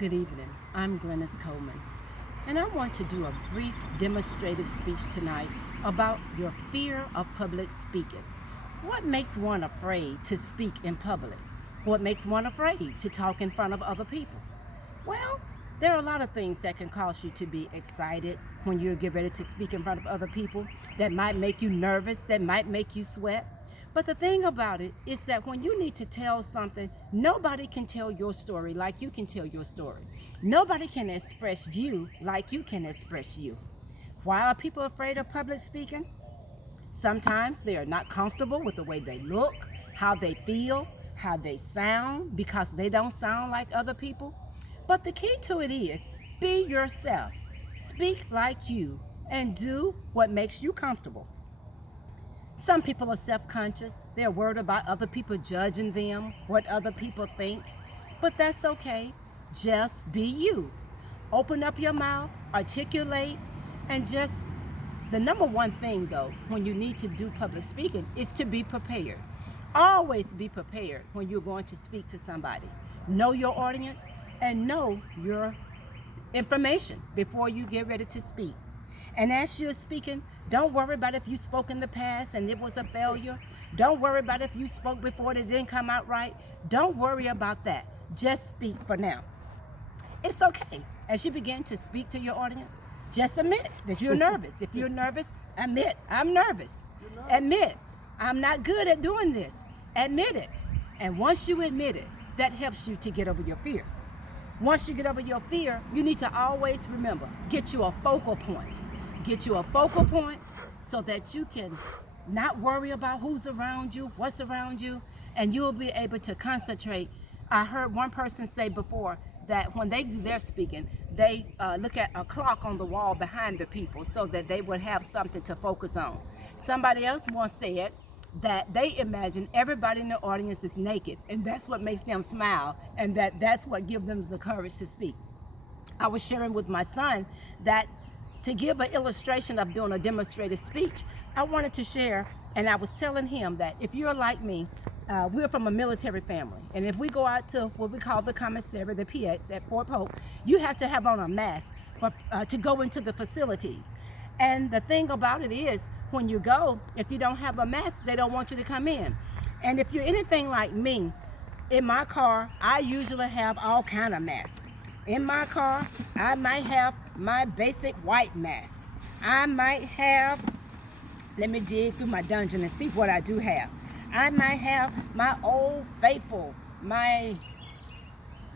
Good evening. I'm Glennis Coleman, and I want to do a brief demonstrative speech tonight about your fear of public speaking. What makes one afraid to speak in public? What makes one afraid to talk in front of other people? Well, there are a lot of things that can cause you to be excited when you get ready to speak in front of other people, that might make you nervous, that might make you sweat. But the thing about it is that when you need to tell something, nobody can tell your story like you can tell your story. Nobody can express you like you can express you. Why are people afraid of public speaking? Sometimes they are not comfortable with the way they look, how they feel, how they sound, because they don't sound like other people. But the key to it is be yourself, speak like you, and do what makes you comfortable. Some people are self-conscious. They're worried about other people judging them, what other people think. But that's okay. Just be you. Open up your mouth, articulate, and just the number one thing though, when you need to do public speaking is to be prepared. Always be prepared when you're going to speak to somebody. Know your audience and know your information before you get ready to speak. And as you're speaking, don't worry about if you spoke in the past and it was a failure. Don't worry about if you spoke before and it didn't come out right. Don't worry about that. Just speak for now. It's okay. As you begin to speak to your audience, just admit that you're nervous. If you're nervous, admit, I'm nervous. Admit, I'm not good at doing this. Admit it. And once you admit it, that helps you to get over your fear. Once you get over your fear, you need to always remember, get you a focal point. Get you a focal point so that you can not worry about who's around you, what's around you, and you'll be able to concentrate. I heard one person say before that when they do their speaking, they look at a clock on the wall behind the people so that they would have something to focus on. Somebody else once said that they imagine everybody in the audience is naked, and that's what makes them smile, and that's what gives them the courage to speak. I was sharing with my son that to give an illustration of doing a demonstrative speech, I wanted to share, and I was telling him that if you're like me, we're from a military family, and if we go out to what we call the commissary, the PX at Fort Polk, you have to have on a mask to go into the facilities. And the thing about it is, when you go, if you don't have a mask, they don't want you to come in. And if you're anything like me, in my car, I usually have all kind of masks. In my car, I might have my basic white mask. I might have, let me dig through my dungeon and see what I do have. I might have my old faithful, my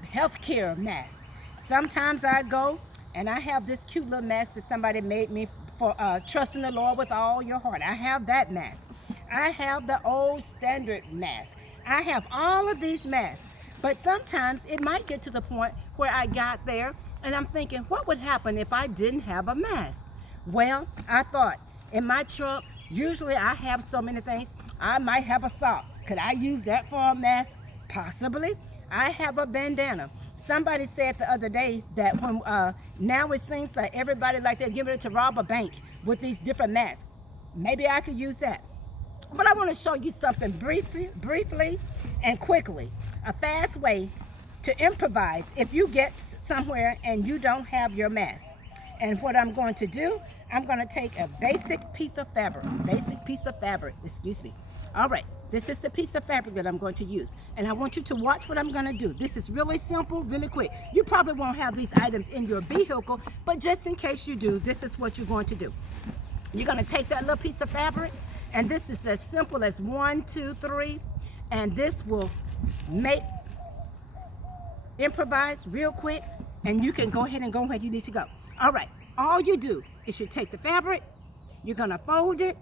healthcare mask. Sometimes I go and I have this cute little mask that somebody made me for trusting the Lord with all your heart. I have that mask. I have the old standard mask. I have all of these masks. But sometimes it might get to the point where I got there and I'm thinking, what would happen if I didn't have a mask? Well, I thought, in my truck, usually I have so many things. I might have a sock. Could I use that for a mask? Possibly. I have a bandana. Somebody said the other day that when now it seems like everybody like they're getting ready to rob a bank with these different masks. Maybe I could use that. But I want to show you something briefly and quickly. A fast way to improvise if you get somewhere and you don't have your mask. And what I'm going to do, I'm going to take a basic piece of fabric. Excuse me. All right, this is the piece of fabric that I'm going to use. And I want you to watch what I'm going to do. This is really simple, really quick. You probably won't have these items in your vehicle, but just in case you do, this is what you're going to do. You're going to take that little piece of fabric, and this is as simple as 1, 2, 3, and this will improvise real quick, and you can go ahead and go where you need to go. All right, all you do is you take the fabric, you're going to fold it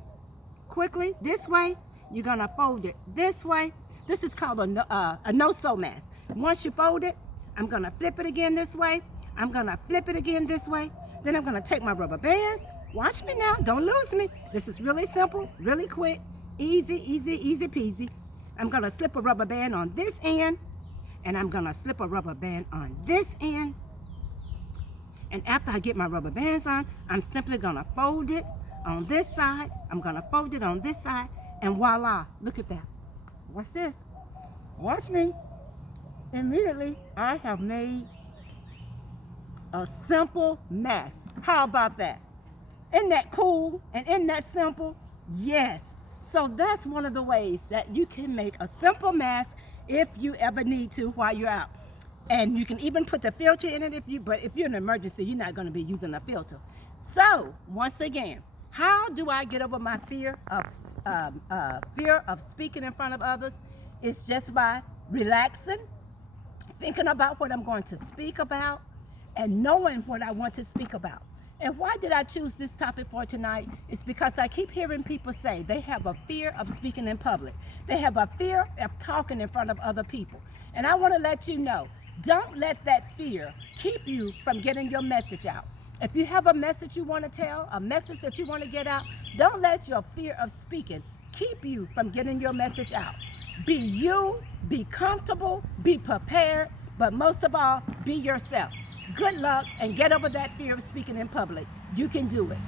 quickly this way, you're going to fold it this way. This is called a no-sew mask. Once you fold it, I'm going to flip it again this way, I'm going to flip it again this way, then I'm going to take my rubber bands. Watch me now, don't lose me. This is really simple, really quick, easy peasy. I'm going to slip a rubber band on this end, and I'm going to slip a rubber band on this end. And after I get my rubber bands on, I'm simply going to fold it on this side. I'm going to fold it on this side, and voila, look at that. What's this? Watch me. Immediately, I have made a simple mask. How about that? Isn't that cool and isn't that simple? Yes. So that's one of the ways that you can make a simple mask if you ever need to while you're out. And you can even put the filter in it but if you're in an emergency, you're not going to be using a filter. So once again, how do I get over my fear of speaking in front of others? It's just by relaxing, thinking about what I'm going to speak about, and knowing what I want to speak about. And why did I choose this topic for tonight? It's because I keep hearing people say they have a fear of speaking in public. They have a fear of talking in front of other people. And I want to let you know, don't let that fear keep you from getting your message out. If you have a message you want to tell, a message that you want to get out, don't let your fear of speaking keep you from getting your message out. Be you, be comfortable, be prepared, but most of all, be yourself. Good luck and get over that fear of speaking in public. You can do it.